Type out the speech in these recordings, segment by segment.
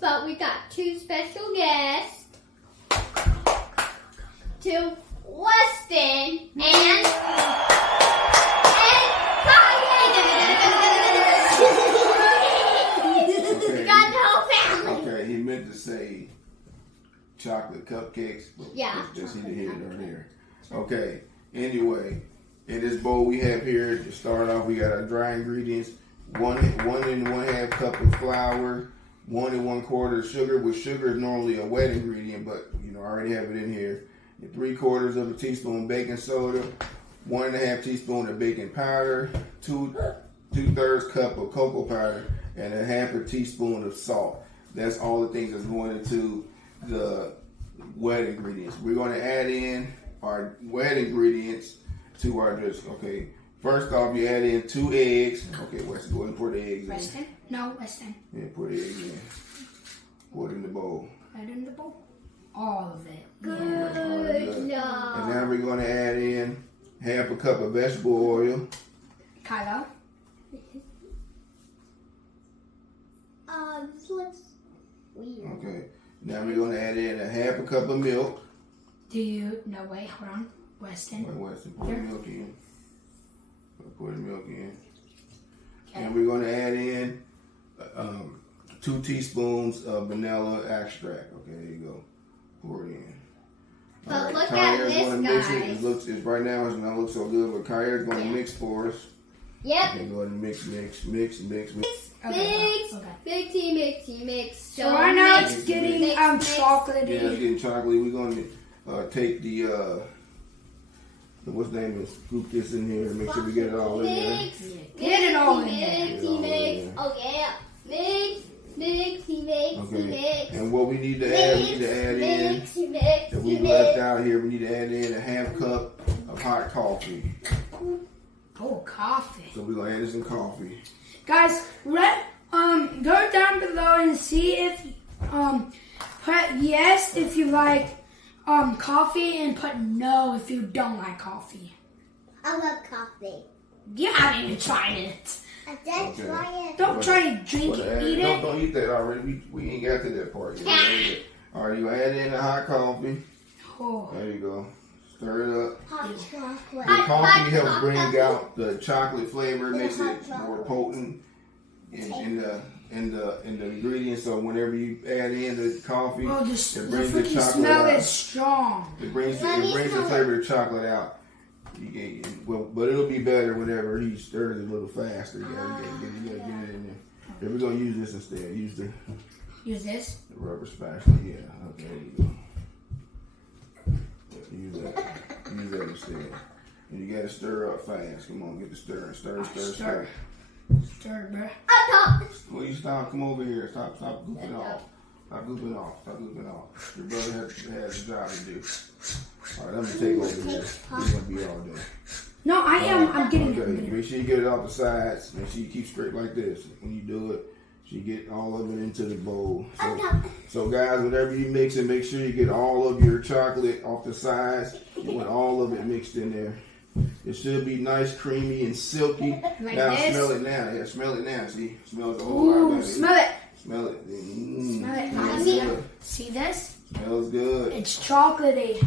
but we got two special guests. To Weston and we got the whole family. Okay, he meant to say chocolate cupcakes, but Yeah. just he didn't hear it earlier. Okay, anyway, in this bowl we have here, to start off, we got our dry ingredients, 1 1/2 cup of flour, 1 1/4 sugar, which sugar is normally a wet ingredient, but I already have it in here. And 3/4 of a teaspoon baking soda, 1 1/2 teaspoon of baking powder, 2/3 cup of cocoa powder, and 1/2 teaspoon of salt. That's all the things that's going into the wet ingredients. We're going to add in our wet ingredients to our dressing. Okay, first off, you add in 2 eggs. Okay, Weston, go ahead and pour the eggs in. Weston? No, Weston. Yeah, pour the eggs in. Pour it in the bowl. Put it in the bowl. All of it. Good And job. now we're going to add in 1/2 cup of vegetable oil. Kylo? This looks weird. Okay, now we're going to add in 1/2 cup of milk. No, wait, hold on. Weston. Wait, Weston, pour the milk in. Pour the milk in. Okay. And we're going to add in 2 teaspoons of vanilla extract. Okay, there you go. Pour it in. But All right, look Kyler's at this, gonna mix it. guys. It's right now it's not look so good, but Kyler's going to mix for us. Yep. Okay, go ahead and mix. Mix, Okay. mix. So right now mix, it's getting mix. Yeah, it's chocolatey. getting chocolatey. We're going to take the what's the name is scoop this in here and make sure we get it all in there. Mix. Get it all in there. Mix. Oh yeah. Mix. Okay. And what we need to add, we need to add in Mix. that we left out here. We need to add in 1/2 cup of hot coffee. Oh, coffee. So we're gonna add in some coffee. Guys, go down below and see if put yes if you like coffee and put no if you don't like coffee. I love coffee. You haven't even tried it. I did try it. Don't try to drink it, eat it. Don't eat that already. We ain't got to that part yet. All right, you add in the hot coffee. Oh. There you go. Stir it up. Hot chocolate. The coffee helps bring out the chocolate flavor, makes it more potent in the ingredients. So whenever you add in the coffee, Oh, the it brings the freaking chocolate smell out. is strong. It brings the flavor of chocolate out. But it'll be better whenever he stirs it a little faster. You gotta get it in there. Yeah, we're gonna use this instead. Use this. The rubber spatula. Yeah. Okay. There you go. Yeah, use that instead. And you gotta stir up fast. Come on, get the stirring. Stir. Stir, bruh. Well, you stop. Come over here. Stop goofing off. Stop goofing off. Your brother has a job to do. All right, let me take over here. It's gonna be all day. No, I am. I'm getting Okay, it. make sure you get it off the sides. Make sure you keep straight like this. When you do it, so you get all of it into the bowl. So guys, whenever you mix it, make sure you get all of your chocolate off the sides. You want all of it mixed in there. It should be nice, creamy, and silky. Like now this? smell it now. Yeah, smell it now. See, smells a whole lot Ooh, better. smell it. Smell it. Smell it. Smells See? good. See this? Smells good. It's chocolatey.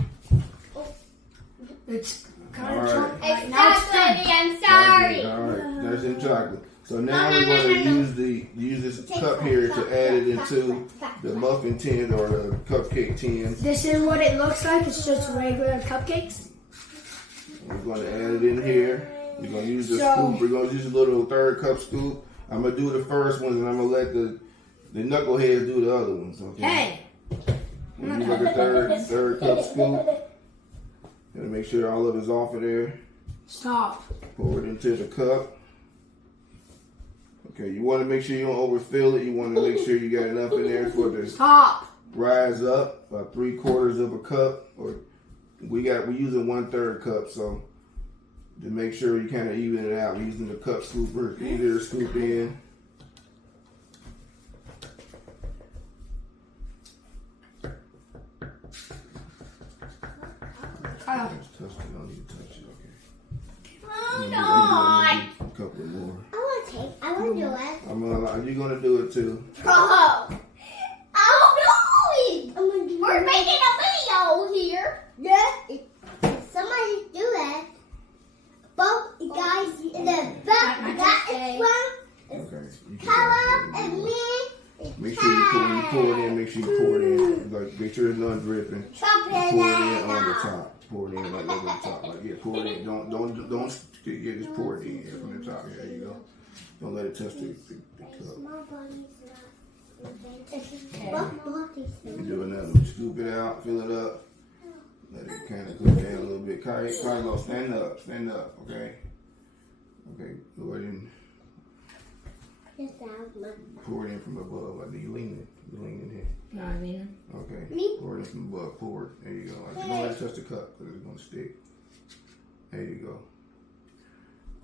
It's kind of All right. chocolatey. It's Now it's done. chocolatey. I'm sorry. All right, there's some chocolate. So now we're going to use this cup here to add it into the muffin tin or the cupcake tin. This is what it looks like. It's just regular cupcakes. We're going to add it in here. We're going to use the So- scoop. We're going to use a little 1/3 cup scoop. I'm going to do the first one, and I'm going to let the knuckleheads do the other ones. Okay. Hey. We'll use like a third cup scoop. And make sure all of it's off of there. Stop. Pour it into the cup. Okay, you want to make sure you don't overfill it. You want to make sure you got enough in there for it to Stop. rise up. About 3/4 of a cup, or we're using 1/3 cup. So to make sure you kind of even it out, using the cup scooper, easier to scoop in. Just touch it. Don't need to touch it. Okay. Oh no. A couple more. I want to do it. You're gonna do it too. Oh. pour it in, make sure you pour it in. Like, make sure there's none dripping. Pour it in on the top. Pour it in like over the top. Like, yeah, pour it in. Don't just pour it in from the top. Yeah, there you go. Don't let it touch the cup. Do another one. Scoop it out, fill it up. Let it kind of cook down a little bit. Kylo, stand up, okay? Okay, go ahead and pour it in from above. Like, you leaning here. No, I mean. Okay, pour it in from above. Pour it. There you go. Like, don't let it touch the cup because it's going to stick. There you go.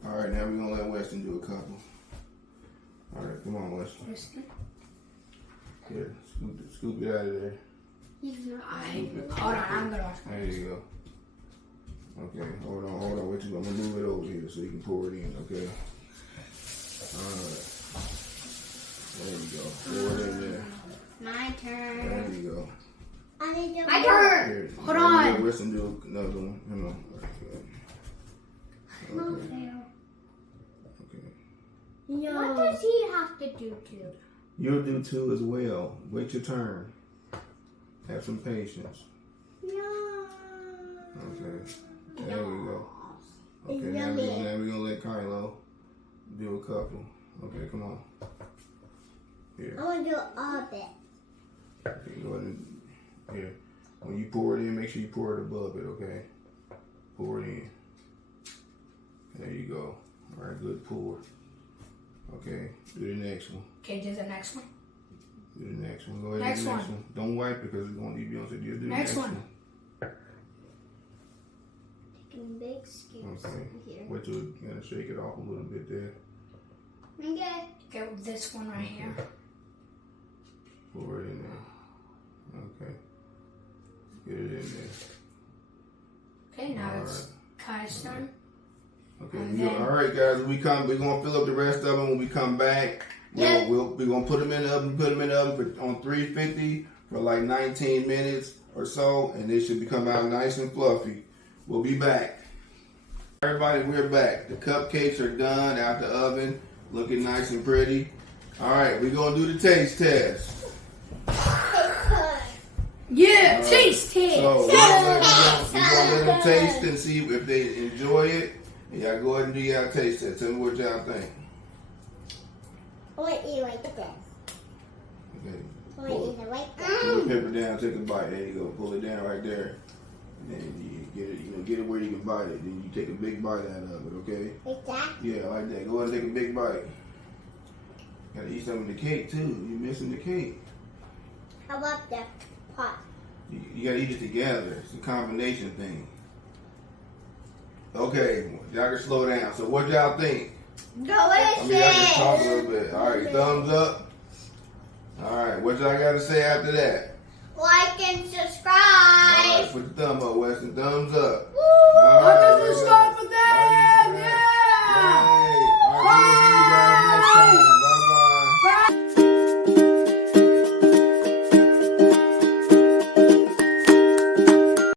All right, now we're going to let Weston do a couple. All right, come on, Weston. Here, scoop it out of there. Hold on, I'm gonna watch. There you go. Okay, hold on. Wait till I'm gonna move it over here so you can pour it in. Okay. All right. There you go. Pour it in there. My turn. There you go. My turn. Here, Hold on. Listen, do another one. Come on. Okay. What does he have to do too? You'll do two as well. Wait your turn. Have some patience. No. Okay. There we go. Okay, now we're gonna let Kylo do a couple. Okay, come on. Here. I want to do all of it. Okay, go ahead and here. When you pour it in, make sure you pour it above it, okay? Pour it in. There you go. All right, good pour. Okay, do the next one. Okay, do the next one. Do the next one. Go ahead Next and do the one. next one. Don't wipe it because it's going to be on. So just do the Next next one. Taking big scoops Okay. here. Wait till you gotta shake it off a little bit there. Okay. Get this one right here. Pour it in there. Okay. Get it in there. Okay, now All it's Kai's turn. Okay. And All right, guys. We're gonna fill up the rest of them when we come back. Yeah. We're gonna put them in the oven. Put them in the oven on 350 for like 19 minutes or so, and they should come out nice and fluffy. We'll be back. Everybody, we're back. The cupcakes are done out the oven, looking nice and pretty. All right, we're gonna do the taste test. Yeah, All right. taste it. So we're gonna let them taste and see if they enjoy it. And y'all go ahead and do y'all taste test. Tell me what y'all think. I want to eat like this. Okay. I want to eat it like this. Pull the pepper down, take a bite. There you go. Pull it down right there. And then you get it, get it where you can bite it. Then you take a big bite out of it, okay? Like that? Yeah, like that. Go ahead and take a big bite. Gotta eat some of the cake too. You're missing the cake. How about the pot? You gotta eat it together. It's a combination thing. Okay, y'all can slow down. So what y'all think? Delicious. I mean, y'all can talk a little bit. All right, thumbs up. All right, what y'all gotta say after that? Like and subscribe. All right, put the thumb up, Weston. Thumbs up. Woo! All right, Subscribe.